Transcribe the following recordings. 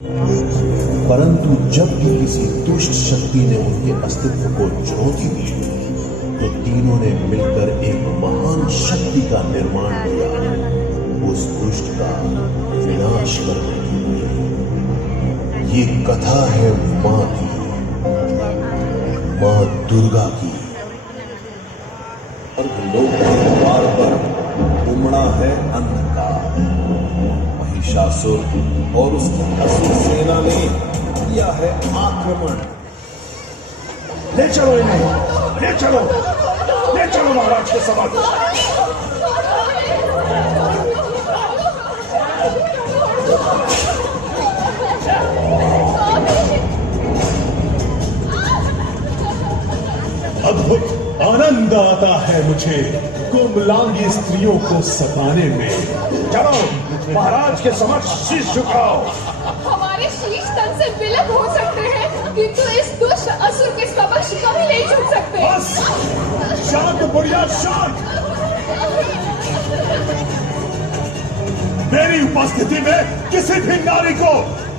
परंतु जब भी किसी दुष्ट शक्ति ने उनके अस्तित्व को चुनौती दी तो तीनों ने मिलकर एक महान शक्ति का निर्माण किया, उस दुष्ट का विनाश करने के लिए। ये कथा है मां की, मां दुर्गा की। और लोक द्वार पर उमड़ा है अंधकार। महिषासुर और उसकी असुर सेना ने किया है आक्रमण। ले चलो इन्हें, ले चलो महाराज के समक्ष। अद्भुत आनंद आता है मुझे कोमलांगी स्त्रियों को सताने में। चलो महाराज के समक्ष शीश झुकाओ। हमारे शीश तन से विलग हो सकते हैं, किंतु इस दुष्ट असुर के समक्ष कभी नहीं झुक सकते। बस शांत बुढ़िया, शांत। मेरी उपस्थिति में किसी भी नारी को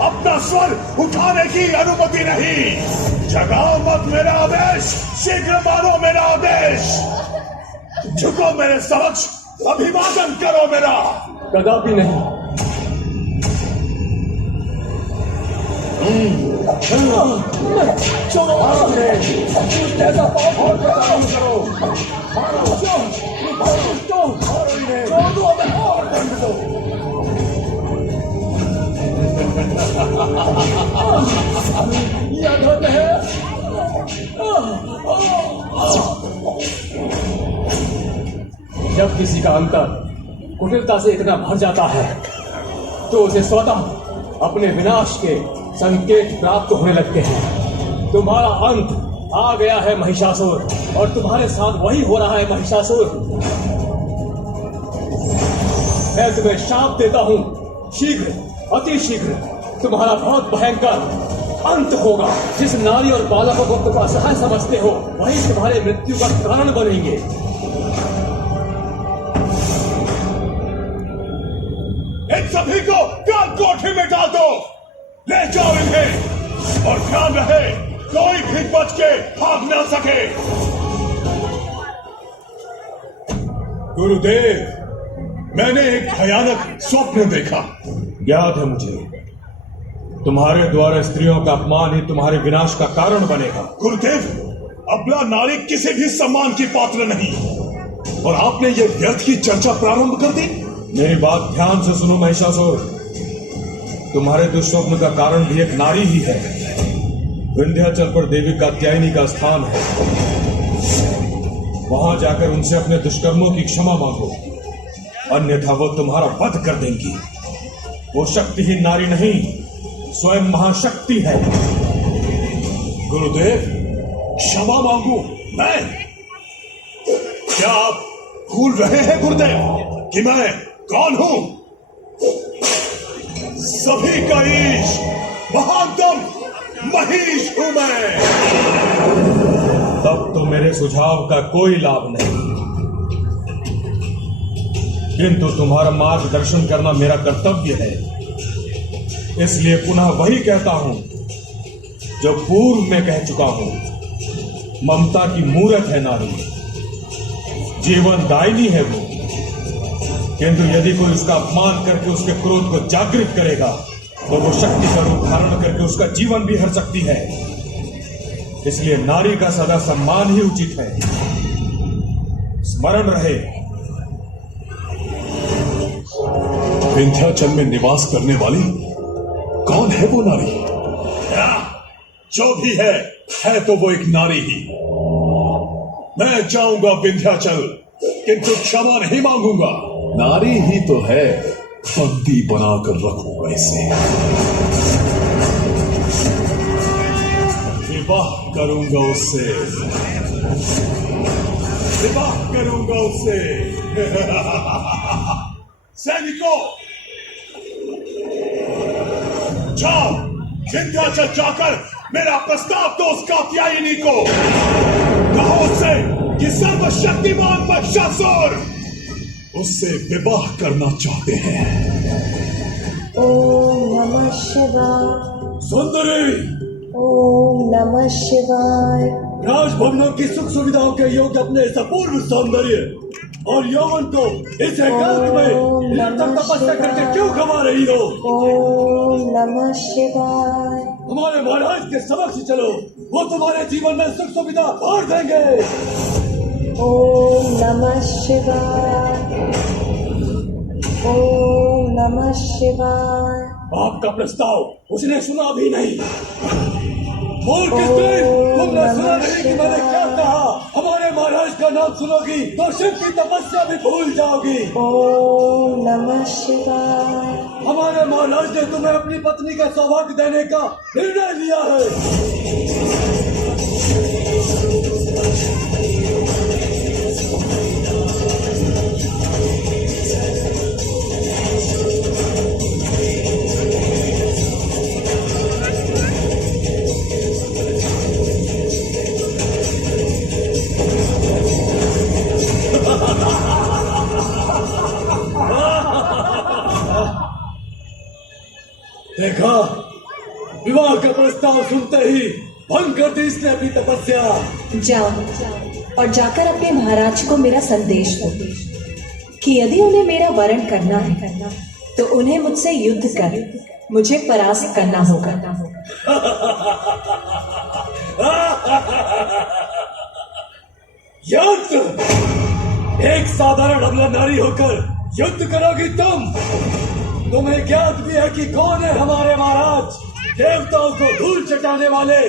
अपना स्वर उठाने की अनुमति नहीं। जगाओ मत मेरा आदेश, शीघ्र मानो मेरा आदेश। झुको मेरे समक्ष, अभिवादन करो मेरा। कदापि नहीं। जब किसी का अंतर कुटिलता से इतना भर जाता है तो उसे स्वतः अपने विनाश के संकेत प्राप्त होने लगते हैं। तुम्हारा अंत आ गया है महिषासुर, और तुम्हारे साथ वही हो रहा है महिषासुर। मैं तुम्हें शाप देता हूं, शीघ्र अति शीघ्र तुम्हारा बहुत भयंकर अंत होगा। जिस नारी और बालकों को तुम असहाय समझते हो वही तुम्हारे मृत्यु का कारण बनेंगे। इन सभी को काल कोठरी में डाल दो। ले जाओ इन्हें, और ध्यान रहे कोई भी बच के भाग ना सके। गुरुदेव, मैंने एक भयानक स्वप्न देखा। याद है मुझे, तुम्हारे द्वारा स्त्रियों का अपमान ही तुम्हारे विनाश का कारण बनेगा। गुरुदेव, अबला नारी किसी भी सम्मान की पात्र नहीं, और आपने ये व्यर्थ की चर्चा प्रारंभ कर दी। मेरी बात ध्यान से सुनो महिषासुर, तुम्हारे दुष्स्वप्न का कारण भी एक नारी ही है। विंध्याचल पर देवी कात्यायनी का स्थान है, वहां जाकर उनसे अपने दुष्कर्मों की क्षमा मांगो, अन्यथा वो तुम्हारा वध कर देंगी। वो शक्तिहीन नारी नहीं, स्वयं महाशक्ति है। गुरुदेव, क्षमा मांगू मैं? क्या आप भूल रहे हैं गुरुदेव कि मैं कौन हूं? सभी का ईश, महानतम महिष हूं मैं। तब तो मेरे सुझाव का कोई लाभ नहीं, किंतु तुम्हारा मार्गदर्शन करना मेरा कर्तव्य है। इसलिए पुनः वही कहता हूं जो पूर्व में कह चुका हूं। ममता की मूरत है नारी, जीवन दायिनी है वो, किंतु यदि कोई उसका अपमान करके उसके क्रोध को जागृत करेगा तो वो शक्ति का रूप धारण करके उसका जीवन भी हर सकती है। इसलिए नारी का सदा सम्मान ही उचित है। स्मरण रहे। विंध्याचल में निवास करने वाली कौन है वो नारी? जो भी है तो वो एक नारी ही। मैं जाऊंगा विंध्याचल, किंतु क्षमा नहीं मांगूंगा। नारी ही तो है, बंदी बनाकर रखूंगा इसे। विवाह करूंगा उससे, विवाह करूंगा उससे। सैनिकों, जाओ विंध्याचल जाकर मेरा प्रस्ताव दो उस कात्यायनी को। कहो उससे कि सर्वशक्तिमान महिषासुर उससे विवाह करना चाहते हैं। ओम नमः शिवाय। सुंदरी, ओम नमः शिवाय। राजभवनों की सुख सुविधाओं के योग्य अपने इस अपूर्व सौंदर्य और यौवन को इस एकांत में निरंतर तपस्या करके क्यों गवा रही हो? ओम नमः शिवाय। हमारे महाराज के समक्ष चलो, वो तुम्हारे जीवन में सुख सुविधा भर देंगे। ओम नमः शिवाय। ओम नमः शिवाय। आपका प्रस्ताव उसने सुना भी नहीं। मूर्ख स्त्री, तुमने सुना नहीं कि मैंने क्या कहा? हमारे महाराज का नाम सुनोगी तो शिव की तपस्या भी भूल जाओगी। ओम नमः शिवाय। हमारे महाराज ने तुम्हें अपनी पत्नी का सौभाग्य देने का निर्णय लिया है। देखा, विवाह का प्रस्ताव सुनते ही भंग कर दी इसने अपनी तपस्या। जाओ और जाकर अपने महाराज को मेरा संदेश दो कि यदि उन्हें मेरा वरण करना है तो उन्हें मुझसे युद्ध कर मुझे परास्त करना होगा। युद्ध? एक साधारण अबला नारी होकर युद्ध करोगी तुम? तुम्हें ज्ञात भी है कि कौन है हमारे महाराज? देवताओं को धूल चटाने वाले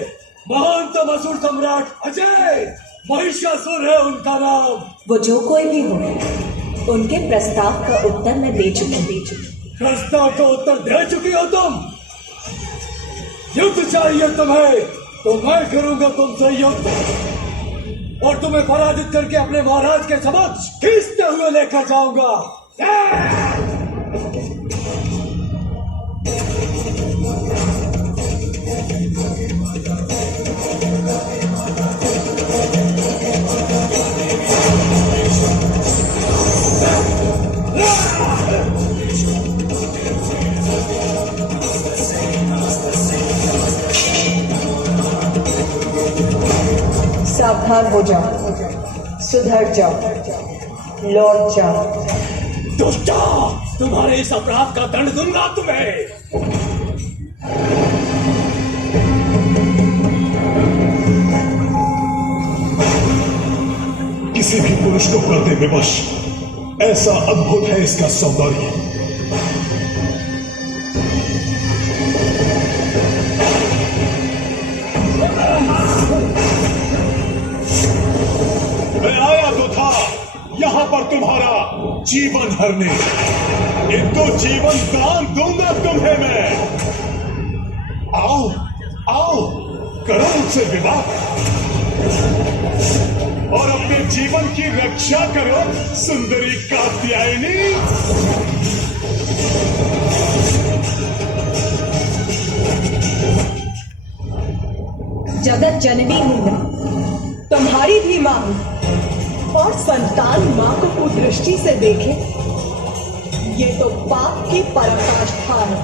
महानतम असुर सम्राट अजय महिषासुर है उनका नाम। वो जो कोई भी हो, उनके प्रस्ताव का उत्तर मैं दे चुकी। प्रस्ताव का उत्तर दे चुकी हो तुम? युद्ध चाहिए तुम्हें तो मैं करूंगा तुमसे युद्ध और तुम्हें पराजित करके अपने महाराज के समक्ष खींचते हुए लेकर जाऊंगा। सावधान हो जाओ, सुधर जाओ, लौट जाओ। दुष्टा, तुम्हारे इस अपराध का दंड दूंगा तुम्हें। किसी भी पुरुष को करते विवश, ऐसा अद्भुत है इसका सौंदर्य। मैं आया तो था यहां पर तुम्हारा जीवन हरने, किंतु जीवन दान दूंगा तुम्हें मैं। आओ आओ, करो मुझसे विवाह और अपने जीवन की रक्षा करो सुंदरी कात्यायनी। जगत जननी हूं मैं, तुम्हारी भी मां हूं, और संतान मां को कुदृष्टि से देखे ये तो पाप की पराकाष्ठा है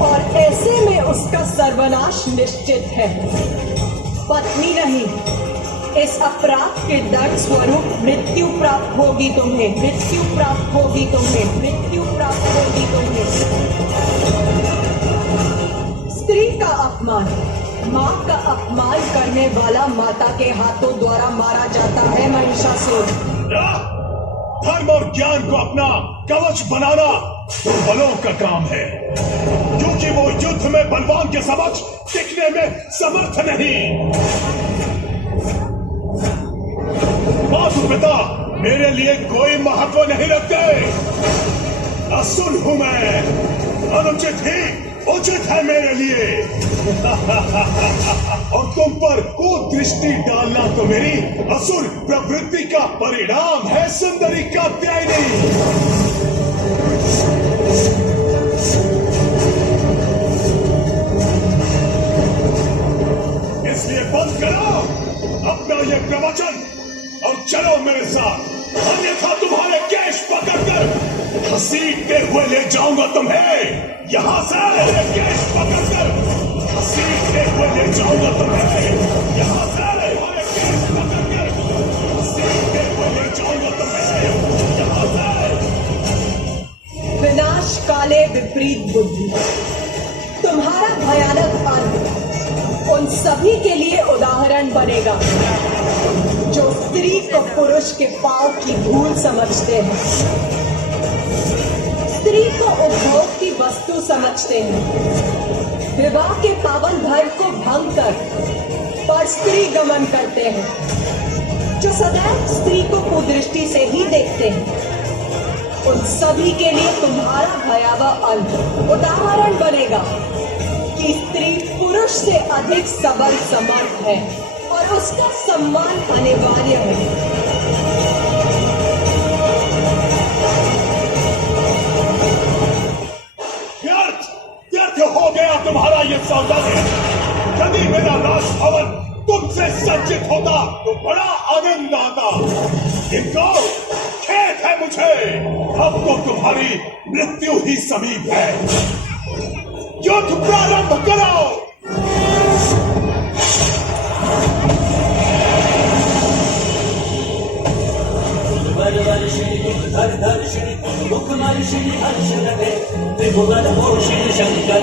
और ऐसे में उसका सर्वनाश निश्चित है। पत्नी नहीं, इस अपराध के दंड स्वरूप मृत्यु प्राप्त होगी तुम्हें, मृत्यु प्राप्त होगी तुम्हें, मृत्यु प्राप्त होगी तुम्हें। स्त्री का अपमान, मां का अपमान करने वाला माता के हाथों द्वारा मारा जाता है महिषासुर। धर्म और ज्ञान को अपना कवच बनाना दुर्बलों का काम है, क्योंकि वो युद्ध में बलवान के समक्ष टिकने में समर्थ नहीं। माता पिता मेरे लिए कोई महत्व नहीं रखते। असुर हूं मैं, अनुचित ही उचित है मेरे लिए। और तुम पर कुदृष्टि डालना तो मेरी असुर प्रवृत्ति का परिणाम है सुंदरी कात्यायनी। इसलिए बंद करो अपना ये प्रवचन और चलो मेरे साथ, अन्यथा तुम्हारे केश पकड़कर घसीटते हुए ले जाऊंगा तुम्हें यहां से। केस पकड़कर घसीटते हुए ले जाऊंगा तुम्हें यहां से। केस पकड़कर घसीटते हुए ले जाऊंगा तुम्हें यहां से। विनाश काले विपरीत बुद्धि, तुम्हारा भयानक अंत उन सभी के लिए उदाहरण बनेगा जो स्त्री को पुरुष के पांव की धूल समझते हैं, स्त्री को उपभोग की वस्तु समझते हैं, विवाह के पावन धर्म को भंग कर पर स्त्री गमन करते हैं, जो सदैव स्त्री को कुदृष्टि से ही देखते हैं। उन सभी के लिए तुम्हारा भयावह अंत उदाहरण बनेगा कि स्त्री पुरुष से अधिक सबल समर्थ है और उसका सम्मान अनिवार्य है। व्यर्थ हो गया तुम्हारा ये सौदागर। यदि मेरा राजभवन तुमसे सज्जित होता तो बड़ा आनंद आता, किंतु खेद है मुझे, अब तो तुम्हारी मृत्यु ही समीप है। युद्ध प्रारंभ करो। शंकर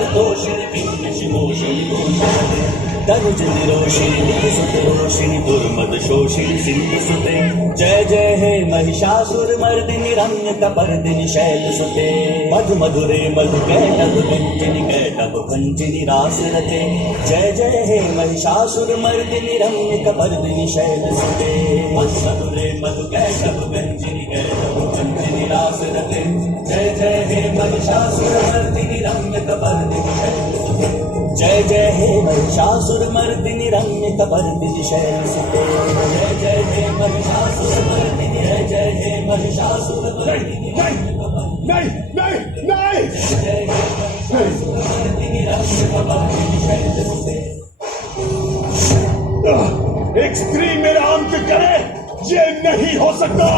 तनुजनि रोषिणि सुत रोषिणि दुर्मद शोषिणि सिंधु सुते। जय जय हे महिषासुर मर्दिनि रम्य कपर्दिनि शैल सुते। मधु मधुरे मधु कैटभ गंजिनि कैटभ भंजिनि रास रते। जय जय हे महिषासुर मर्दिनि रम्य कपर्दिनि शैल सुते। मधु मधुरे मधु कैटभ गंजिनि कैटभ भंजिनि रास रते। जय जय हे महिषासुर मर्दिनि रम्य कपर्दिनि शैल सुते। जय जय हे महिषासुर मर्दिनि रम्य कपर्दिनि शैल सुते। जय जय हे महिषासुर मर्दिनि, जय जय हे महिषासुर मर्दिनि। नहीं नहीं नहीं नहीं। जय हे महिषासुर मर्दिनि रम्य कपर्दिनि शैल सुते। एक स्त्री मेरा अंत करे, ये नहीं हो सकता।